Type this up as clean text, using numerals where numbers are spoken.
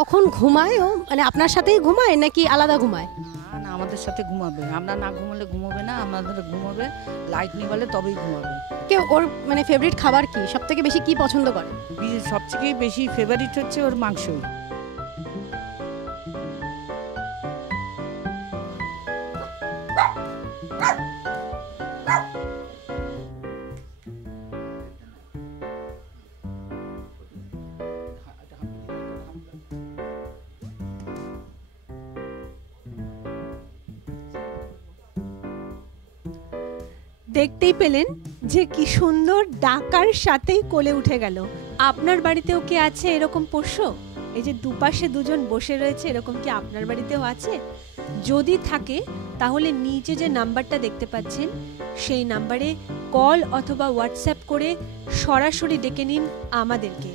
কখন ঘুমায় ও? মানে আপনার সাথেই ঘুমায় নাকি আলাদা ঘুমায়? না না, আমাদের সাথে ঘুমাবে। আমরা না ঘুমালে ঘুমাবে না, আমাদের ঘুমাবে, লাইট নিভালে তবেই ঘুমাবে। কেউ ওর মানে ফেভারিট খাবার কি, সব থেকে বেশি কি পছন্দ করে? সবথেকে বেশি ফেভারিট হচ্ছে ওর মাংসই। দেখতেই পেলেন যে কি সুন্দর ডাকার সাথেই কোলে উঠে গেল। আপনার বাড়িতেও কি আছে এরকম পোষ্য? এই যে দুপাশে দুজন বসে রয়েছে, এরকম কি আপনার বাড়িতেও আছে? যদি থাকে তাহলে নিচে যে নাম্বারটা দেখতে পাচ্ছেন সেই নাম্বারে কল অথবা হোয়াটসঅ্যাপ করে সরাসরি ডেকে নিন আমাদেরকে।